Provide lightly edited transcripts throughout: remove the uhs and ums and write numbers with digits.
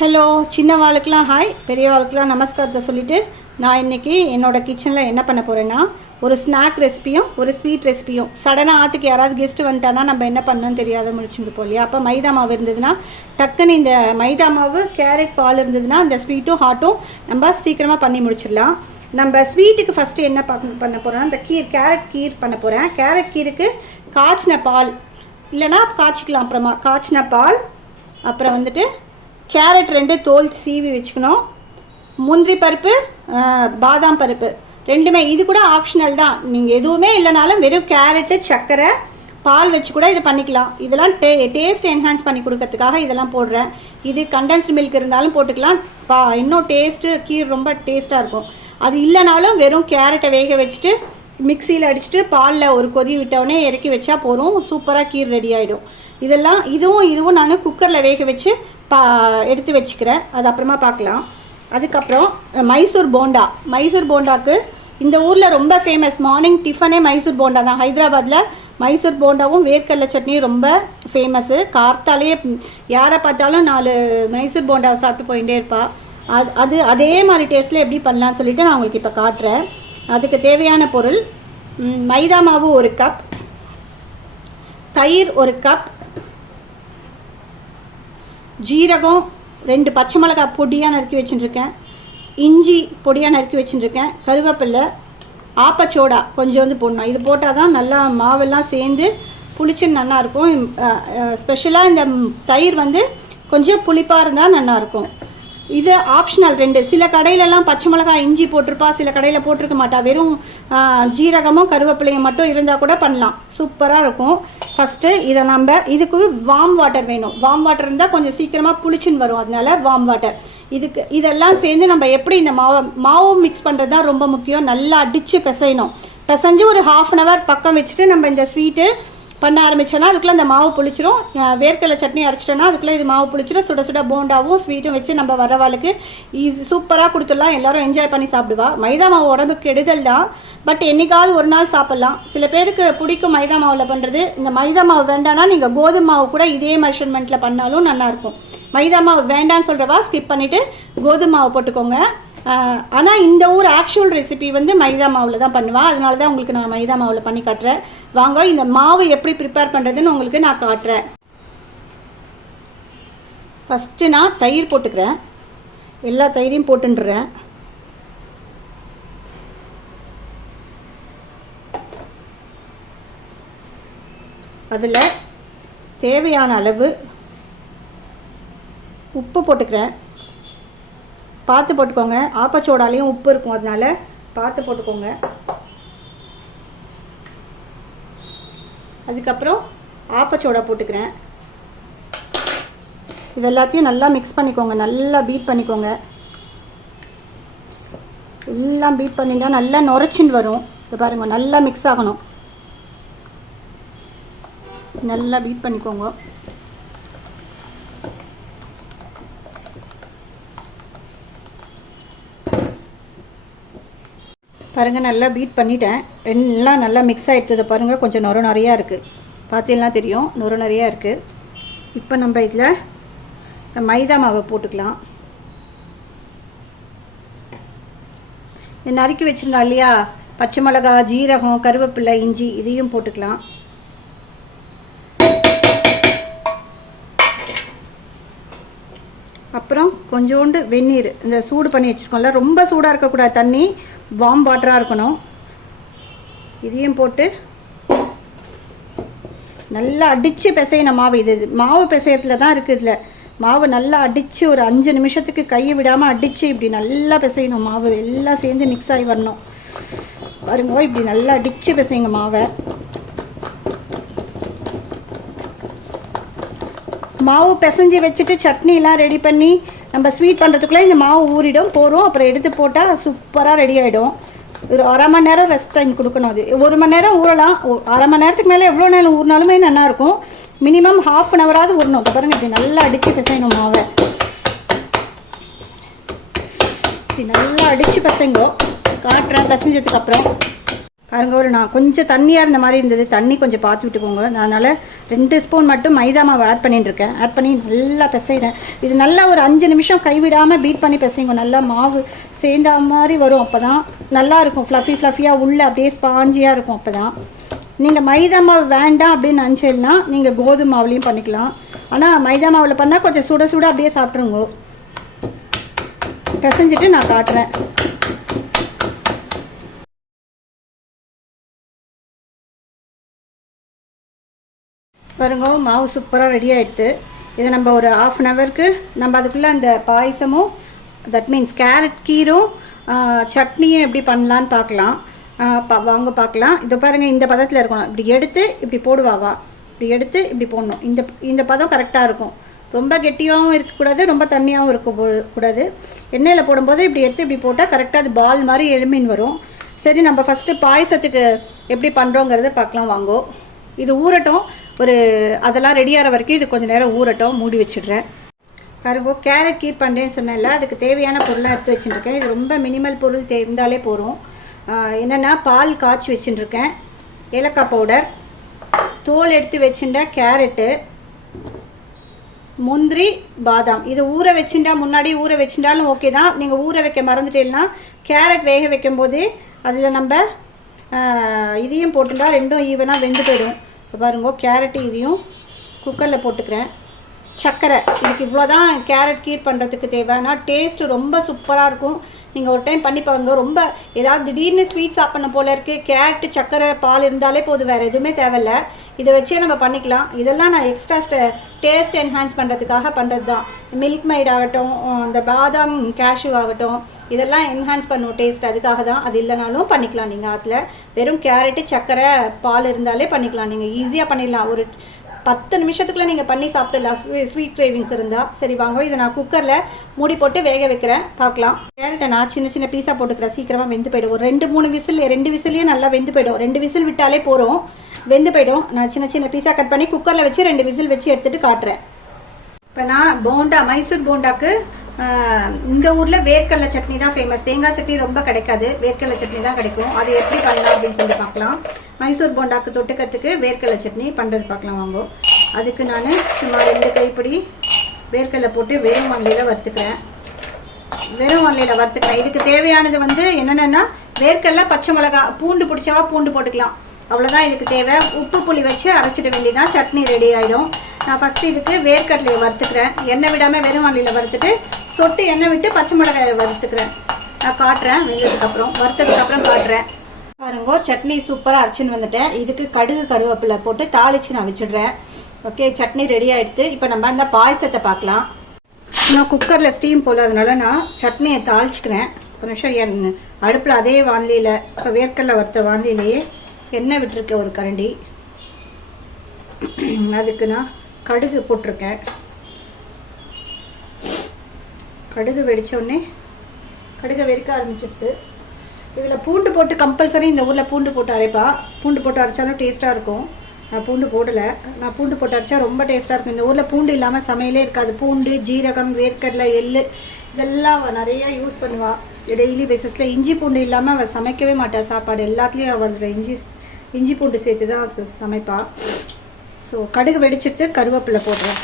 Hello, சின்ன வாழ்க்கெலாம் hi, பெரிய வாழ்க்கெலாம் நமஸ்காரத்தை சொல்லிவிட்டு நான் இன்றைக்கி என்னோடய கிச்சனில் என்ன பண்ண போகிறேன்னா ஒரு ஸ்நாக் ரெசிப்பியும் ஒரு ஸ்வீட் ரெசிப்பியும். சடனாக ஆற்றுக்கு யாராவது கெஸ்ட்டு வந்துட்டானா நம்ம என்ன பண்ணணும்னு தெரியாத முடிச்சுருப்போம் இல்லையா. அப்போ மைதா மாவு இருந்ததுன்னா டக்குன்னு இந்த மைதா மாவு கேரட் பால் இருந்ததுன்னா இந்த ஸ்வீட்டும் ஹாட்டும் நம்ம சீக்கிரமாக பண்ணி முடிச்சிடலாம். நம்ம ஸ்வீட்டுக்கு ஃபஸ்ட்டு என்ன பண்ண போகிறோன்னா இந்த கேரட் கீர் பண்ண போகிறேன். கேரட் கீருக்கு காய்ச்சின பால் இல்லைனா காய்ச்சிக்கலாம். அப்புறமா காய்ச்சின பால், அப்புறம் வந்துட்டு கேரட் 2 தோல் சீவி வச்சுக்கணும். முந்திரி பருப்பு, பாதாம் பருப்பு ரெண்டுமே இது கூட ஆப்ஷனல் தான். நீங்கள் எதுவுமே இல்லைனாலும் வெறும் கேரட்டு, சர்க்கரை, பால் வச்சு கூட இதை பண்ணிக்கலாம். இதெல்லாம் டேஸ்ட் என்ஹான்ஸ் பண்ணி கொடுக்கறதுக்காக இதெல்லாம் போடுறேன். இது கண்டென்ஸ்டு மில்க் இருந்தாலும் போட்டுக்கலாம். இன்னும் டேஸ்ட்டு கீர் ரொம்ப டேஸ்ட்டாக இருக்கும். அது இல்லைனாலும் வெறும் கேரட்டை வேக வச்சுட்டு மிக்சியில் அடிச்சுட்டு பாலில் ஒரு கொதி விட்டவுடனே இறக்கி வச்சா போதும், சூப்பராக கீர் ரெடி ஆகிடும். இதுவும் நான் குக்கரில் வேக வச்சு எடுத்து வச்சுக்கிறேன். அது அப்புறமா பார்க்கலாம். அதுக்கப்புறம் மைசூர் போண்டாக்கு இந்த ஊரில் ரொம்ப ஃபேமஸ். மார்னிங் டிஃபனே மைசூர் போண்டா தான். ஹைதராபாத்தில் மைசூர் போண்டாவும் வேர்க்கடலை சட்னியும் ரொம்ப ஃபேமஸ்ஸு. கார்த்தாலேயே யாரை பார்த்தாலும் 4 மைசூர் போண்டாவை சாப்பிட்டு போயிட்டே இருப்பா. அதே மாதிரி டேஸ்ட்டில் எப்படி பண்ணலான்னு சொல்லிவிட்டு நான் உங்களுக்கு இப்போ காட்டுறேன். அதுக்கு தேவையான பொருள் மைதா மாவு 1 கப், தயிர் 1 கப், ஜீரகம் 2 பச்சை மிளகாய் பொடியாக நறுக்கி வச்சுட்டுருக்கேன், இஞ்சி பொடியாக நறுக்கி வச்சுட்டுருக்கேன், கருவேப்பில்லை, ஆப்பச்சோடா கொஞ்சம் போடணும். இது போட்டால் தான் நல்லா மாவெல்லாம் சேர்ந்து புளிச்சுன்னு நல்லாயிருக்கும். ஸ்பெஷலாக இந்த தயிர் கொஞ்சம் புளிப்பாக இருந்தால் நல்லாயிருக்கும். இது ஆப்ஷனல் 2. சில கடையிலலாம் பச்சை மிளகாய் இஞ்சி போட்டிருப்பா, சில கடையில் போட்டிருக்க மாட்டா. வெறும் ஜீரகமும் கருவேப்பிலையும் மட்டும் இருந்தால் கூட பண்ணலாம், சூப்பராக இருக்கும். ஃபஸ்ட்டு இதை இதுக்கு வார்ம் வாட்டர் வேணும். வார்ம் வாட்டர் இருந்தால் கொஞ்சம் சீக்கிரமாக புளிச்சுன்னு வரும், அதனால வார்ம் வாட்டர். இதெல்லாம் சேர்ந்து நம்ம எப்படி இந்த மாவு மிக்ஸ் பண்ணுறது தான் ரொம்ப முக்கியம். நல்லா அடித்து பிசையணும். பிசைஞ்சு ஒரு 1/2 hour பக்கம் வச்சுட்டு நம்ம இந்த ஸ்வீட்டு பண்ண ஆரம்பித்தோன்னா அதுக்குள்ளே இந்த மாவு புளிச்சிரும். வேர்க்கடலை சட்னி அரைச்சிட்டோன்னா அதுக்குள்ளே இது மாவு புளிச்சிடும். சுட சுட போண்டாவும் ஸ்வீட்டும் வச்சு நம்ம வரவாளுக்கு சூப்பராக கொடுத்துடலாம். எல்லோரும் என்ஜாய் பண்ணி சாப்பிடுவா. மைதா மாவு உடம்புக்கு கெடுதல் தான், பட் என்றைக்காவது ஒரு நாள் சாப்பிட்லாம். சில பேருக்கு பிடிக்கும் மைதா மாவில் பண்ணுறது. இந்த மைதா மாவு வேண்டான்னா நீங்கள் கோதுமை மாவு கூட இதே மெஷர்மெண்ட்டில் பண்ணாலும் நல்லாயிருக்கும். மைதா மாவு வேண்டான்னு சொல்கிறவா ஸ்கிப் பண்ணிவிட்டு கோதுமை மாவு போட்டுக்கோங்க. ஆனால் இந்த ஊர் ஆக்சுவல் ரெசிபி மைதா மாவில் தான் பண்ணுவாள். அதனால தான் உங்களுக்கு நான் மைதா மாவில் பண்ணி காட்டுறேன். வாங்க இந்த மாவு எப்படி ப்ரிப்பேர் பண்ணுறதுன்னு உங்களுக்கு நான் காட்டுறேன். ஃபஸ்ட்டு நான் தயிர் போட்டுக்கிறேன். எல்லா தயிரையும் போட்டுன்றேன். அதில் தேவையான அளவு உப்பு போட்டுக்கிறேன். பார்த்து போட்டுக்கோங்க. ஆப்பச்சோடாலையும் உப்பு இருக்கும், அதனால பார்த்து போட்டுக்கோங்க. அதுக்கப்புறம் ஆப்பச்சோடா போட்டுக்கிறேன். இது எல்லாத்தையும் நல்லா மிக்ஸ் பண்ணிக்கோங்க. நல்லா பீட் பண்ணிக்கோங்க. எல்லாம் பீட் பண்ணிட்டா நல்லா நுரைச்சின்னு வரும். இது பாருங்கள், நல்லா மிக்ஸ் ஆகணும். நல்லா பீட் பண்ணிக்கோங்க. பாருங்கள், நல்லா பீட் பண்ணிட்டேன். எல்லாம் நல்லா மிக்ஸ் ஆகிடுது. பாருங்கள், கொஞ்சம் நுர நிறையா இருக்குது. பார்த்தீங்கன்னா தெரியும், நுர நிறையா இருக்குது. இப்போ நம்ம இதில் மைதா மாவை போட்டுக்கலாம். நறுக்கி வச்சுருந்தோம் இல்லையா, பச்சை மிளகா, ஜீரகம், கருவேப்பிலை, இஞ்சி, இதையும் போட்டுக்கலாம். அப்புறம் கொஞ்சோண்டு வெந்நீர், இந்த சூடு பண்ணி வச்சுருக்கோம்ல, ரொம்ப சூடாக இருக்கக்கூடாது, தண்ணி வார்ம் வாட்டராக இருக்கணும். இதையும் போட்டு நல்லா அடித்து பிசையணும் மாவு. இது மாவு பிசையத்தில் தான் இருக்குது. இதில் மாவு நல்லா அடித்து ஒரு 5 நிமிஷத்துக்கு கையை விடாமல் அடித்து இப்படி நல்லா பிசையணும். மாவு எல்லாம் சேர்ந்து மிக்ஸ் ஆகி வரணும். பாருங்க, இப்படி நல்லா அடித்து பிசைங்க மாவை. மாவு பிசைஞ்சு வச்சுட்டு சட்னிலாம் ரெடி பண்ணி நம்ம ஸ்வீட் பண்ணுறதுக்குள்ளே இந்த மாவு ஊறிடும், போகிறோம். அப்புறம் எடுத்து போட்டால் சூப்பராக ரெடி ஆகிடும். ஒரு 1/2 மணி நேரம் ரெஸ்ட் டைம் கொடுக்கணும். அது 1 மணி நேரம் ஊறலாம். 1/2 மணி நேரத்துக்கு மேலே எவ்வளோ நேரம் ஊறினாலுமே நல்லாயிருக்கும். மினிமம் 1/2 hour ஊறணும். பாருங்கள், இப்படி நல்லா அடித்து பிசையணும் மாவை. இப்படி நல்லா அடித்து பிசைங்கோ. காட்டுறேன் பிசைஞ்சதுக்கப்புறம். பாருங்க, ஒரு நான் கொஞ்சம் தண்ணியாக இருந்த மாதிரி இருந்தது, தண்ணி கொஞ்சம் பார்த்து விட்டுக்கோங்க. அதனால் 2 ஸ்பூன் மட்டும் மைதா மாவு ஆட் பண்ணிட்டுருக்கேன். ஆட் பண்ணி நல்லா பிசைகிறேன். இது நல்லா ஒரு 5 நிமிஷம் கைவிடாமல் பீட் பண்ணி பிசைங்க. நல்லா மாவு சேர்ந்த மாதிரி வரும். அப்போ தான் நல்லாயிருக்கும். ஃப்ளஃபியாக உள்ளே அப்படியே ஸ்பாஞ்சியாக இருக்கும். அப்போ தான் நீங்கள் மைதா மாவு வேண்டாம் அப்படின்னு நினச்சிங்கன்னா நீங்கள் கோதுமை மாவுலேயும் பண்ணிக்கலாம். ஆனால் மைதா மாவில் பண்ணால் கொஞ்சம் சுட சுட அப்படியே சாப்பிட்ருங்க. பிசைஞ்சிட்டு நான் காட்டுறேன். பாருங்க, மாவு சூப்பராக ரெடி ஆகிடுது. இதை நம்ம ஒரு 1/2 ஹவருக்கு நம்ம அதுக்குள்ளே அந்த பாயசமும், தட் மீன்ஸ் கேரட் கீரும் சட்னியும் எப்படி பண்ணலான்னு பார்க்கலாம். வாங்க பார்க்கலாம். இதை பாருங்கள், இந்த பதத்தில் இருக்கணும். இப்படி எடுத்து இப்படி போடுவாவா, இப்படி எடுத்து இப்படி போடணும். இந்த பதம் கரெக்டாக இருக்கும். ரொம்ப கெட்டியாகவும் இருக்கக்கூடாது, ரொம்ப தண்ணியாகவும் இருக்கக்கூடாது. எண்ணெயில் போடும்போது இப்படி எடுத்து இப்படி போட்டால் கரெக்டாக அது பால் மாதிரி எலுமின் வரும். சரி, நம்ம ஃபஸ்ட்டு பாயசத்துக்கு எப்படி பண்ணுறோங்கிறத பார்க்கலாம் வாங்கோ. இது ஊறட்டும். அதெல்லாம் ரெடியாகிற வரைக்கும் இது கொஞ்சம் நேரம் ஊறட்டும். மூடி வச்சிடுறேன். பாருங்க, கேரட் கீர் பண்ணுறேன்னு சொன்னேன்ல, அதுக்கு தேவையான பொருளாக எடுத்து வச்சுட்டுருக்கேன். இது ரொம்ப மினிமல் பொருள் இருந்தாலே போகிறோம். என்னென்னா, பால் காய்ச்சி வச்சுட்டுருக்கேன், ஏலக்காய் பவுடர், தோல் எடுத்து வச்சுட்டேன், கேரட்டு, முந்திரி, பாதாம். இது ஊற வச்சுட்டா, முன்னாடி ஊற வச்சுட்டாலும் ஓகே தான். நீங்கள் ஊற வைக்க மறந்துட்டீங்கன்னா கேரட் வேக வைக்கும்போது அதில் நம்ம இதையும் போட்டுட்டா ரெண்டும் ஈவனாக வெந்து போயிடும். இப்போ பாருங்க, கேரட்டு இதையும் குக்கரில் போட்டுக்கிறேன். சர்க்கரை, இதுக்கு இவ்வளோ தான் கேரட் கீர் பண்ணுறதுக்கு தேவை. ஆனால் டேஸ்ட்டு ரொம்ப சூப்பராக இருக்கும். நீங்கள் ஒரு டைம் பண்ணி பாருங்க. ரொம்ப ஏதாவது திடீர்னு ஸ்வீட் சாப்பிட்ணும் போல இருக்குது, கேரட்டு சர்க்கரை பால் இருந்தாலே போதும், வேறு எதுவுமே தேவையில்லை. இதை வச்சே நம்ம பண்ணிக்கலாம். இதெல்லாம் நான் எக்ஸ்ட்ரா டேஸ்ட் என்ஹான்ஸ் பண்ணுறதுக்காக பண்ணுறது தான். மில்க் மைட் ஆகட்டும், இந்த பாதாம் கேஷ்யூ ஆகட்டும், இதெல்லாம் என்ஹான்ஸ் பண்ணுவோம் டேஸ்ட், அதுக்காக தான். அது இல்லைனாலும் பண்ணிக்கலாம். நீங்கள் அதில் வெறும் கேரட்டு சர்க்கரை பால் இருந்தாலே பண்ணிக்கலாம். நீங்கள் ஈஸியாக பண்ணிடலாம். ஒரு 10 நிமிஷத்துக்குள்ளே நீங்கள் பண்ணி சாப்பிடலாம், ஸ்வீட் கிரேவிங்ஸ் இருந்தால். சரி வாங்க, இதை நான் குக்கரில் மூடி போட்டு வேக வைக்கிறேன், பார்க்கலாம். கேரட்டை நான் சின்ன சின்ன பீஸாக போட்டுக்கிறேன். சீக்கிரமாக வெந்து போய்டும். ஒரு 2-3 விசில், 2 விசிலே நல்லா வெந்து போய்டும். 2 விசில் விட்டாலே போகிறோம், வெந்து போய்டும். நான் சின்ன சின்ன பீஸாக கட் பண்ணி குக்கரில் வச்சு 2 விசில் வச்சு எடுத்துகிட்டு காட்டுறேன். இப்போ நான் போண்டா, மைசூர் போண்டாக்கு இந்த ஊரில் வேர்க்கடலை சட்னி தான் ஃபேமஸ். தேங்காய் சட்னி ரொம்ப கிடைக்காது, வேர்க்கடலை சட்னி தான் கிடைக்கும். அது எப்படி பண்ணலாம் அப்படின்னு சொல்லி பார்க்கலாம். மைசூர் போண்டாக்கு தொட்டுக்கிறதுக்கு வேர்க்கடலை சட்னி பண்ணுறது பார்க்கலாம் வாங்க. அதுக்கு நான் சும்மா 2 கைப்பிடி வேர்க்கடலை போட்டு வெறும் வானிலையில் வறுத்துக்கிறேன். இதுக்கு தேவையானது வந்து என்னென்னா, வேர்க்கடலை, பச்சை மிளகா, பூண்டு பிடிச்சவா பூண்டு போட்டுக்கலாம். அவ்வளோதான் இதுக்கு தேவை. உப்பு புளி வச்சு அரைச்சிட வேண்டியதான், சட்னி ரெடி ஆகிடும். நான் ஃபஸ்ட்டு இதுக்கு வேர்க்கடலையை வறுத்துக்கிறேன். எண்ணெய் விடாமல் வெறும் வானிலையில் வறுத்துட்டு சொட்டு எண்ணெய் விட்டு பச்சை மிளகாயை வறுத்துக்கிறேன். நான் காட்டுறேன், வெந்ததுக்கப்புறம் வறுத்ததுக்கப்புறம் காட்டுறேன். பாருங்க, சட்னி சூப்பராக அரைச்சின்னு வந்துட்டேன். இதுக்கு கடுகு கருவேப்பிலை போட்டு தாளித்து நான் வச்சிடுறேன். ஓகே, சட்னி ரெடி ஆகிடுது. இப்போ நம்ம அந்த பாயசத்தை பார்க்கலாம். நான் குக்கரில் ஸ்டீம் போடாதனால நான் சட்னியை தாளிச்சிக்கிறேன். ஒரு நிமிஷம் அடுப்பில் அதே வானிலையில், இப்போ வேர்க்கடலை வறுத்த வானிலையே எண்ணெய் விட்டுருக்கேன் ஒரு கரண்டி. அதுக்கு நான் கடுகு போட்டிருக்கேன். கடுகு வெடித்தோடனே கடுகு வெடிக்க ஆரம்பிச்சிடுது. இதில் பூண்டு போட்டு கம்பல்சரி இந்த ஊரில் பூண்டு போட்டு அரைப்பா. பூண்டு போட்டு அரைச்சாலும் டேஸ்ட்டாக இருக்கும். நான் பூண்டு போடலை. நான் பூண்டு போட்டு அரைச்சா ரொம்ப டேஸ்ட்டாக இருக்கும். இந்த ஊரில் பூண்டு இல்லாமல் சமையலே இருக்காது. பூண்டு, ஜீரகம், வேர்க்கடலை, எள்ளு இதெல்லாம் அவள் நிறையா யூஸ் பண்ணுவாள் டெய்லி பேசிஸில். இஞ்சி பூண்டு இல்லாமல் அவள் சமைக்கவே மாட்டாள். சாப்பாடு எல்லாத்துலேயும் அவள் இஞ்சி பூண்டு சேர்த்து தான் சமைப்பாள். ஸோ கடுகு வெடிச்சிட்டு கருவேப்பிலை போடுறேன்.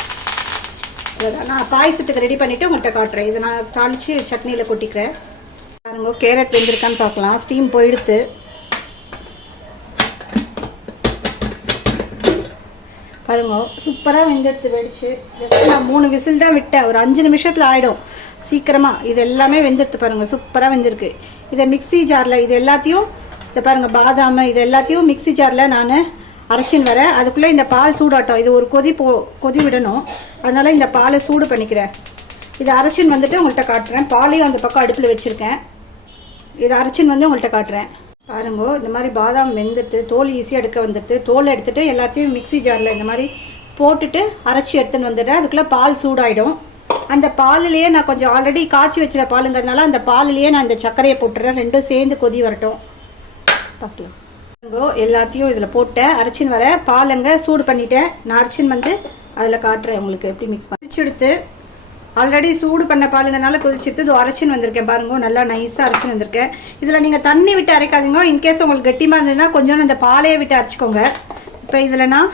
நான் பாயசத்துக்கு ரெடி பண்ணிவிட்டு உங்கள்கிட்ட காட்டுறேன். இதை நான் தாளித்து சட்னியில் கொட்டிக்கிறேன். பாருங்க, கேரட் வெந்திருக்கான்னு பார்க்கலாம். ஸ்டீம் போயிடுத்து. பாருங்க, சூப்பராக வெந்தெடுத்து வெடிச்சு. நான் 3 விசில் தான் விட்டேன். ஒரு 5 நிமிஷத்தில் ஆகிடும் சீக்கிரமாக. இது எல்லாமே வெந்தெடுத்து பாருங்கள், சூப்பராக வெந்திருக்கு. இதை மிக்ஸி ஜாரில் இது எல்லாத்தையும், இதை பாருங்கள், பாதாம் இது எல்லாத்தையும் மிக்ஸி ஜாரில் நான் அரைச்சின்னு வரேன். அதுக்குள்ளே இந்த பால் சூடாட்டம். இது ஒரு கொதி விடணும். அதனால் இந்த பாலை சூடு பண்ணிக்கிறேன். இதை அரைச்சின்னு வந்துட்டு உங்கள்கிட்ட காட்டுறேன். பாலையும் அந்த பக்கம் அடுப்பில் வச்சுருக்கேன். இதை அரைச்சின்னு வந்து உங்கள்கிட்ட காட்டுறேன். பாருங்க, இந்த மாதிரி பாதாம் வெந்துட்டு தோல் ஈஸியாக எடுக்க வந்துடுது. தோலை எடுத்துகிட்டு எல்லாத்தையும் மிக்ஸி ஜாரில் இந்த மாதிரி போட்டுட்டு அரைச்சி எடுத்துன்னு வந்துடுறேன். அதுக்குள்ளே பால் சூடாயிடும். அந்த பாலிலேயே நான் கொஞ்சம் ஆல்ரெடி காய்ச்சி வச்சுற பாலுங்கிறதுனால அந்த பாலிலேயே நான் இந்த சர்க்கரையை போட்டுறேன். ரெண்டும் சேர்ந்து கொதி வரட்டும், பார்க்கலாம். எல்லாத்தையும் இதில் போட்டேன், அரைச்சின்னு வரேன். பாலுங்க சூடு பண்ணிவிட்டேன். நான் அரைச்சின்னு வந்து அதில் காட்டுறேன் உங்களுக்கு எப்படி மிக்ஸ் பண்ணி எடுத்து ஆல்ரெடி சூடு பண்ண பாலுங்கனால கொதிச்சுட்டு இது அரைச்சின்னு வந்திருக்கேன் பாருங்க. நல்லா நைஸாக அரைச்சின்னு வந்திருக்கேன். இதில் நீங்கள் தண்ணி விட்டு அரைக்காதீங்க. இன்கேஸ் உங்களுக்கு கெட்டிமாக இருந்ததுன்னா கொஞ்சம் அந்த பாலையே விட்டு அரைச்சிக்கோங்க. இப்போ இதில் நான்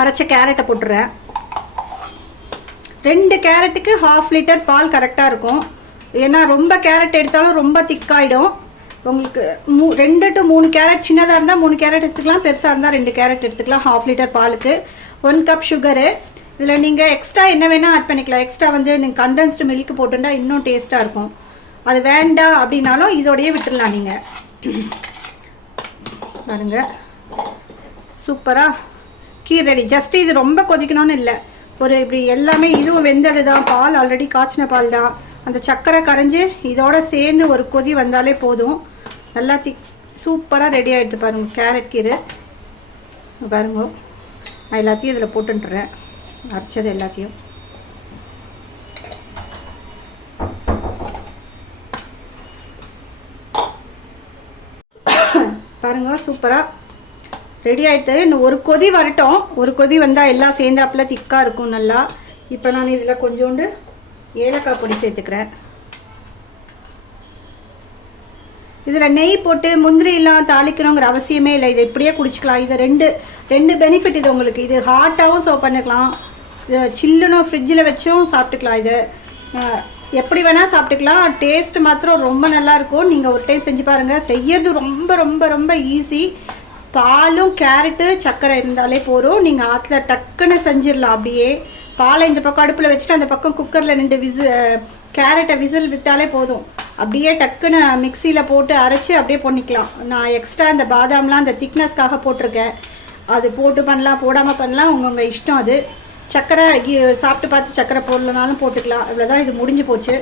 அரைச்ச கேரட்டை போட்டுறேன். 2 கேரட்டுக்கு 1/2 லிட்டர் பால் கரெக்டாக இருக்கும். ஏன்னா ரொம்ப கேரட் எடுத்தாலும் ரொம்ப திக்காயிடும். உங்களுக்கு 2 to 3 கேரட், சின்னதாக இருந்தால் 3 கேரட் எடுத்துக்கலாம், பெருசாக இருந்தால் 2 கேரட் எடுத்துக்கலாம். 1/2 லிட்டர் பாலுக்கு 1 கப் சுகரு. இதில் நீங்கள் எக்ஸ்ட்ரா என்ன வேணால் ஆட் பண்ணிக்கலாம். எக்ஸ்ட்ரா நீங்கள் கண்டென்ஸ்டு மில்க் போட்டுட்டா இன்னும் டேஸ்ட்டாக இருக்கும். அது வேண்டாம் அப்படின்னாலும் இதோடையே விட்டுடலாம். நீங்கள் பாருங்க, சூப்பராக கீர் ரெடி. ஜஸ்ட் இது ரொம்ப கொதிக்கணும்னு இல்லை. ஒரு இப்படி எல்லாமே இதுவும் வெந்தது தான். பால் ஆல்ரெடி காய்ச்சின பால் தான். அந்த சர்க்கரை கரைஞ்சி இதோட சேர்ந்து ஒரு கொதி வந்தாலே போதும். நல்லா சூப்பராக ரெடி ஆகிடுது பாருங்கள் கேரட் கீரை. பாருங்க, நான் எல்லாத்தையும் இதில் போட்டுன்றேன். அரைச்சது எல்லாத்தையும் பாருங்க, சூப்பராக ரெடி ஆகிடுது. இன்னும் ஒரு கொதி வரட்டும். ஒரு கொதி வந்தால் எல்லாம் சேர்ந்தாப்பில் திக்காக இருக்கும் நல்லா. இப்போ நான் இதில் கொஞ்சோண்டு ஏலக்காய் பொடி சேர்த்துக்கிறேன். இதில் நெய் போட்டு முந்திரியெல்லாம் தாளிக்கணுங்கிற அவசியமே இல்லை. இதை இப்படியே குடிச்சிக்கலாம். இது ரெண்டு பெனிஃபிட் இது உங்களுக்கு. இது ஹாட்டாகவும் சர்வ் பண்ணிக்கலாம், சில்லுனும் ஃப்ரிட்ஜில் வச்சும் சாப்பிட்டுக்கலாம். இது எப்படி வேணால் சாப்பிட்டுக்கலாம். டேஸ்ட் மாத்திரம் ரொம்ப நல்லாயிருக்கும். நீங்கள் ஒரு டைம் செஞ்சு பாருங்கள். செய்யறது ரொம்ப ரொம்ப ரொம்ப ஈஸி. பாலும் கேரட்டு சர்க்கரை இருந்தாலே போதும். நீங்கள் ஆற்றுல டக்குன்னு செஞ்சிடலாம். அப்படியே பாலை இந்த பக்கம் அடுப்பில் வச்சுட்டு அந்த பக்கம் குக்கரில் 2 கேரட்டை விசில் விட்டாலே போதும். அப்படியே டக்குன்னு மிக்சியில் போட்டு அரைச்சி அப்படியே பண்ணிக்கலாம். நான் எக்ஸ்ட்ரா இந்த பாதாம்லாம் அந்த திக்னஸ்க்காக போட்டிருக்கேன். அது போட்டு பண்ணலாம், போடாமல் பண்ணலாம், உங்கள் இஷ்டம். அது சர்க்கரை சாப்பிட்டு பார்த்து சர்க்கரை போடலனாலும் போட்டுக்கலாம். இவ்வளோதான், இது முடிஞ்சு போச்சு.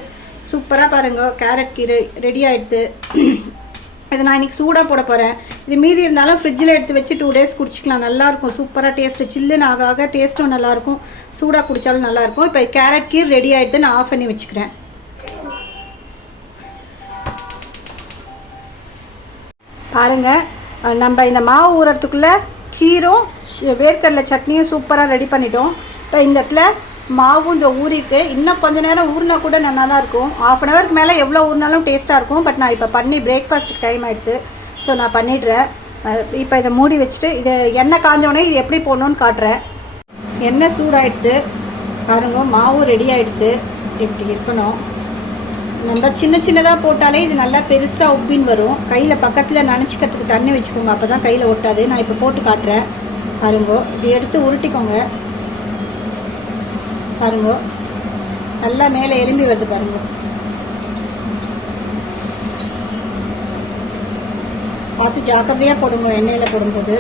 சூப்பராக பாருங்கள், கேரட் கீரை ரெடி ஆகிடுது. இதை நான் இன்றைக்கி சூடாக போட போகிறேன். இது மீதி இருந்தாலும் ஃப்ரிட்ஜில் எடுத்து வச்சு 2 days குடிச்சிக்கலாம். நல்லாயிருக்கும், சூப்பராக டேஸ்ட்டு. சில்லுன்னு ஆக டேஸ்ட்டும் நல்லாயிருக்கும், சூடாக குடித்தாலும் நல்லாயிருக்கும். இப்போ கேரட் கீர் ரெடி ஆகிடுது. நான் ஆஃப் பண்ணி வச்சுக்கிறேன். பாருங்கள், நம்ம இந்த மாவு ஊறத்துக்குள்ளே கீரும் வேர்க்கடலை சட்னியும் சூப்பராக ரெடி பண்ணிட்டோம். இப்போ இந்த இடத்துல மாவும் இந்த ஊறிக்கு இன்னும் கொஞ்சம் நேரம் ஊறினா கூட நல்லா தான் இருக்கும். 1/2 hour மேலே எவ்வளோ ஊறினாலும் டேஸ்ட்டாக இருக்கும். பட் நான் இப்போ பண்ணி பிரேக்ஃபாஸ்ட்டுக்கு டைம் ஆகிடுது. ஸோ நான் பண்ணிடுறேன். இப்போ இதை மூடி வச்சுட்டு இது எண்ணெய் காஞ்சோடனே இது எப்படி போடணுன்னு காட்டுறேன். எண்ணெய் சூடாகிடுது பாருங்க, மாவு ரெடி ஆகிடுது. இப்படி இருக்கணும். நம்ம சின்னதாக போட்டாலே இது நல்லா பெருசாக உப்பின்னு வரும். கையில் பக்கத்தில் நனைச்சிக்கிறதுக்கு தண்ணி வச்சுக்கோங்க, அப்போ தான் கையில் ஒட்டாது. நான் இப்போ போட்டு காட்டுறேன் பாருங்க. இப்படி எடுத்து உருட்டிக்கோங்க பாருங்க, நல்லா மேலே எலும்பி வருது பாருங்க. பார்த்து ஜாக்கிரதையாக போடுங்க எண்ணெயில் போடும்போது.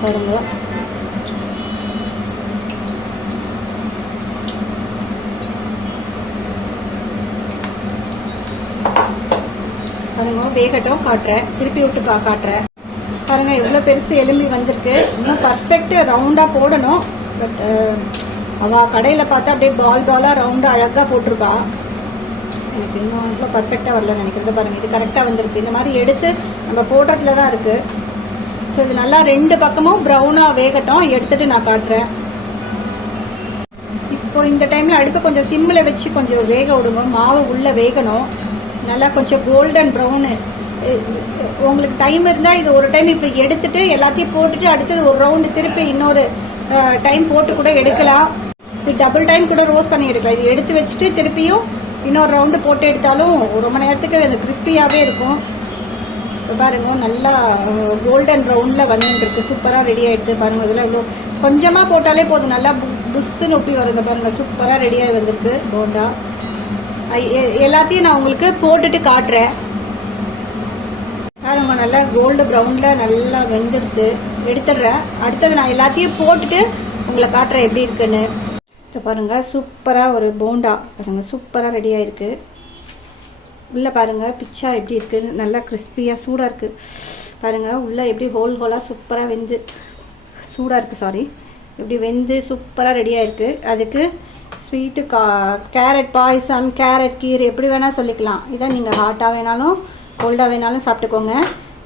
போடுங்க. பாருங்க, வேகட்டும், காட்டுறேன். திருப்பி விட்டு காட்டுறேன். பாருங்க, எவ்வளோ பெருசு எலும்பி வந்திருக்கு. இன்னும் பர்ஃபெக்ட் ரவுண்டாக போடணும். பட் அவள் கடையில் பார்த்தா அப்படியே பாலாக ரவுண்டாக அழகாக போட்டிருப்பா. எனக்கு இன்னும் அவ்வளோ பர்ஃபெக்டாக வரலன்னு நினைக்கிறது. பாருங்கள், இது கரெக்டாக வந்திருக்கு. இந்த மாதிரி எடுத்து நம்ம போடுறதுல தான் இருக்குது. ஸோ இது நல்லா 2 பக்கமும் ப்ரௌனாக வேகட்டும். எடுத்துகிட்டு நான் காட்டுறேன். இப்போ இந்த டைமில் அடுப்பை கொஞ்சம் சிம்மில் வச்சு கொஞ்சம் வேக விடுங்க. மாவு உள்ளே வேகணும். நல்லா கொஞ்சம் கோல்டன் ப்ரௌனு. உங்களுக்கு டைம் இருந்தால் இது ஒரு டைம் இப்படி எடுத்துட்டு எல்லாத்தையும் போட்டுட்டு அடுத்தது ஒரு ரவுண்டு திருப்பி இன்னொரு டைம் போட்டு கூட எடுக்கலாம். இது டபுள் டைம் கூட ரோஸ்ட் பண்ணி எடுக்கலாம். இது எடுத்து வச்சுட்டு திருப்பியும் இன்னொரு ரவுண்டு போட்டு எடுத்தாலும் ரொம்ப நேரத்துக்கு அது கிறிஸ்பியாகவே இருக்கும். இப்போ பாருங்க, நல்லா கோல்டன் ப்ரௌனில் வந்துருக்கு. சூப்பராக ரெடி ஆகிடுது பாருங்கள். இதில் இவ்வளோ கொஞ்சமாக போட்டாலே போதும், நல்லா புஷ்ஷுன்னு ஒப்பி வருங்க பாருங்கள். சூப்பராக ரெடியாகி வந்திருக்கு போண்டா. எல்லாத்தையும் நான் உங்களுக்கு போட்டுட்டு காட்டுறேன் பாருங்க. நல்லா கோல்டு ப்ரௌனில் நல்லா வெந்துடுத்து எடுத்துடுறேன். அடுத்தது நான் எல்லாத்தையும் போட்டுட்டு உங்களை காட்டுறேன் எப்படி இருக்குன்னு. இப்போ பாருங்கள், சூப்பராக ஒரு போண்டா பாருங்கள், சூப்பராக ரெடி ஆகிருக்கு. உள்ளே பாருங்கள் பிச்சா எப்படி இருக்குது, நல்லா கிறிஸ்பியாக சூடாக இருக்குது பாருங்கள். உள்ளே எப்படி ஹோலாக சூப்பராக வெந்து சூடாக இருக்குது, சாரி, எப்படி வெந்து சூப்பராக ரெடியாக இருக்குது. அதுக்கு ஸ்வீட்டு கேரட் பாயசம், கேரட் கீரை எப்படி வேணால் சொல்லிக்கலாம். இதை நீங்கள் ஹாட்டாக வேணாலும் கோல்டாக வேணாலும் சாப்பிட்டுக்கோங்க.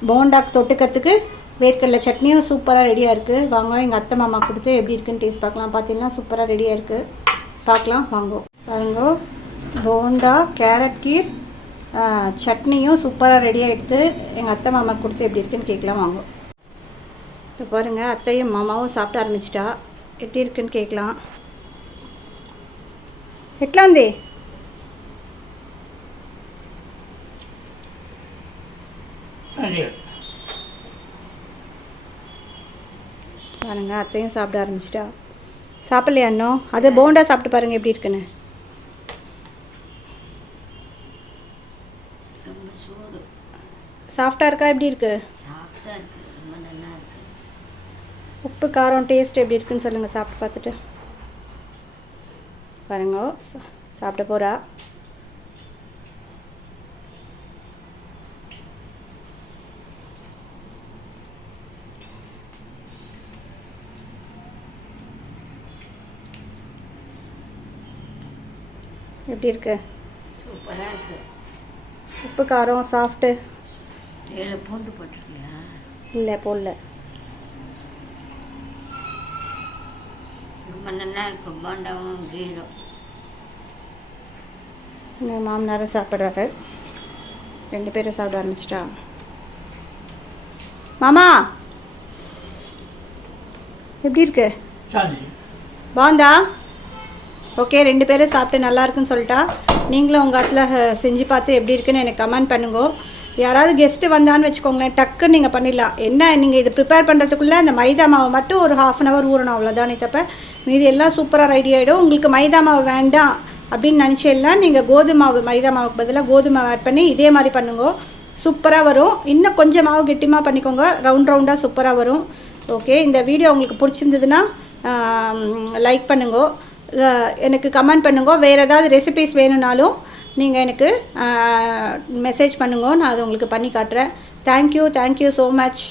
போண்டாக்கு தொட்டுக்கிறதுக்கு வேர்க்கடலை சட்னியும் சூப்பராக ரெடியாக இருக்குது. வாங்க எங்கள் அத்தை மாமா கொடுத்து எப்படி இருக்குன்னு டேஸ்ட் பார்க்கலாம். பார்த்தீங்கன்னா சூப்பராக ரெடியாக இருக்குது. பார்க்கலாம் வாங்க. பாருங்க, போண்டா கேரட் கீர் சட்னியும் சூப்பராக ரெடியாக எடுத்து எங்கள் அத்தை மாமா கொடுத்து எப்படி இருக்குன்னு கேட்கலாம் வாங்க. இப்போ பாருங்கள், அத்தையும் மாமாவும் சாப்பிட ஆரம்பிச்சிட்டா. எப்படி இருக்குன்னு கேட்கலாம். எட்லாந்தே பாருங்க, அத்தையும் சாப்பிட ஆரம்பிச்சிட்டா. சாப்பிட்லையா இன்னும்? அது போண்டா சாப்பிட்டு பாருங்கள் எப்படி இருக்குன்னு. சாஃப்டாக இருக்கா? எப்படி இருக்கு? உப்பு காரம் டேஸ்ட் எப்படி இருக்குன்னு சொல்லுங்கள் சாப்பிட்டு பார்த்துட்டு. பாருங்க, சாப்பிட போகிறா. எப்படி இருக்கு? சூப்பராக இருக்கு. உப்பு காரம் சாஃப்ட்டு. இதில் பூண்டு போட்டிருக்கியா? இல்லை, போடல. ரொம்ப நல்லா இருக்கும் போண்டாவும் கீரும். எங்கள் மாமனாரும் சாப்பிட்றாரு. 2 பேரும் சாப்பிட ஆரம்பிச்சிட்டா. மாமா எப்படி இருக்கு? பாந்தா? ஓகே, 2 பேரும் சாப்பிட்டு நல்லா இருக்குன்னு சொல்லிட்டா. நீங்களும் உங்கள் இடத்துல செஞ்சு பார்த்து எப்படி இருக்குன்னு எனக்கு கமெண்ட் பண்ணுங்க. யாராவது கெஸ்ட்டு வந்தான்னு வச்சுக்கோங்களேன், டக்குன்னு நீங்கள் பண்ணிடலாம். என்ன நீங்கள் இது ப்ரிப்பேர் பண்ணுறதுக்குள்ளே அந்த மைதா மாவை மட்டும் ஒரு 1/2 hour ஊறணும், அவ்வளோதானே தப்ப. மீதி எல்லாம் சூப்பராக ரெடி ஆகிடும். உங்களுக்கு மைதா மாவு வேண்டாம் அப்படின்னு நினச்சேன்னா நீங்கள் கோதுமை மாவு, மைதா மாவுக்கு பதிலாக கோதுமை மாவு ஆட் பண்ணி இதே மாதிரி பண்ணுங்க, சூப்பராக வரும். இன்னும் கொஞ்சம் மாவு கெட்டிமாக பண்ணிக்கோங்க, ரவுண்டாக சூப்பராக வரும். ஓகே, இந்த வீடியோ உங்களுக்கு பிடிச்சிருந்ததுன்னா லைக் பண்ணுங்க, எனக்கு கமெண்ட் பண்ணுங்க. வேறு ஏதாவது ரெசிபீஸ் வேணும்னாலும் நீங்கள் எனக்கு மெசேஜ் பண்ணுங்க, நான் அதை உங்களுக்கு பண்ணி காட்டுறேன். Thank you so much.